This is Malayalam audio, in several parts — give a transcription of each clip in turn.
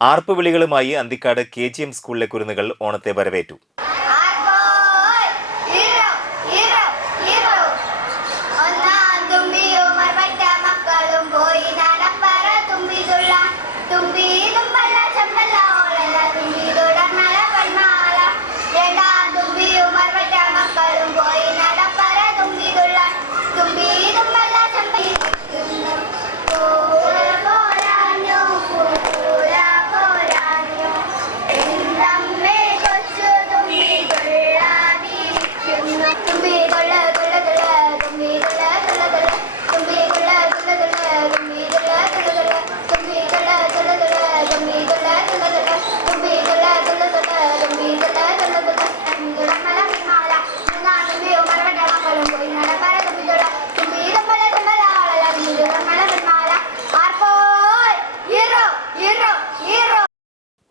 ആർപ്പ് വിളികളുമായി അന്തിക്കാട് കെ ജി എം സ്കൂളിലെ കുരുന്നുകൾ ഓണത്തെ വരവേറ്റു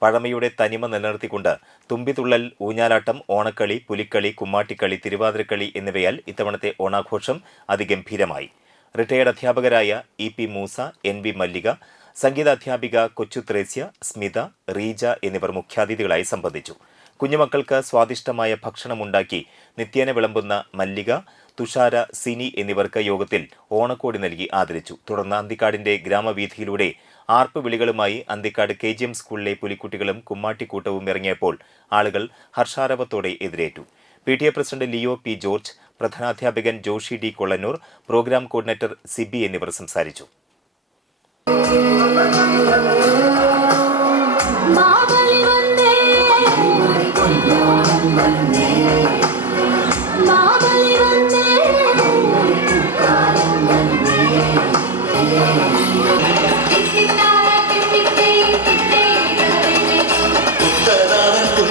പഴമയുടെ തനിമ നിലനിർത്തിക്കൊണ്ട് തുമ്പിതുള്ളൽ ഊഞ്ഞാലാട്ടം ഓണക്കളി പുലിക്കളി കുമ്മാട്ടിക്കളി തിരുവാതിരക്കളി എന്നിവയാൽ ഇത്തവണത്തെ ഓണാഘോഷം അതിഗംഭീരമായി. റിട്ടയേർഡ് അധ്യാപകരായ E P Moosa N V Mallika സംഗീതാധ്യാപിക Kochu Thresia Smitha Reeja എന്നിവർ മുഖ്യാതിഥികളായി സംബന്ധിച്ചു. കുഞ്ഞുമക്കൾക്ക് സ്വാദിഷ്ടമായ ഭക്ഷണമുണ്ടാക്കി നിത്യേന വിളമ്പുന്ന മല്ലിക തുഷാര സിനി എന്നിവർക്ക് യോഗത്തിൽ ഓണക്കോടി നൽകി ആദരിച്ചു. തുടർന്ന് അന്തിക്കാടിന്റെ ഗ്രാമവീഥിയിലൂടെ ആർപ്പ് വിളികളുമായി അന്തിക്കാട് കെ ജി എം സ്കൂളിലെ പുലിക്കുട്ടികളും കുമ്മാട്ടിക്കൂട്ടവും ഇറങ്ങിയപ്പോൾ ആളുകൾ ഹർഷാരവത്തോടെ എതിരേറ്റു. P T A president Leo P George പ്രധാനാധ്യാപകൻ Joshy D Kollannur programme coordinator Siby എന്നിവർ സംസാരിച്ചു.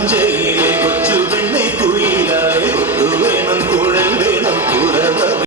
changes.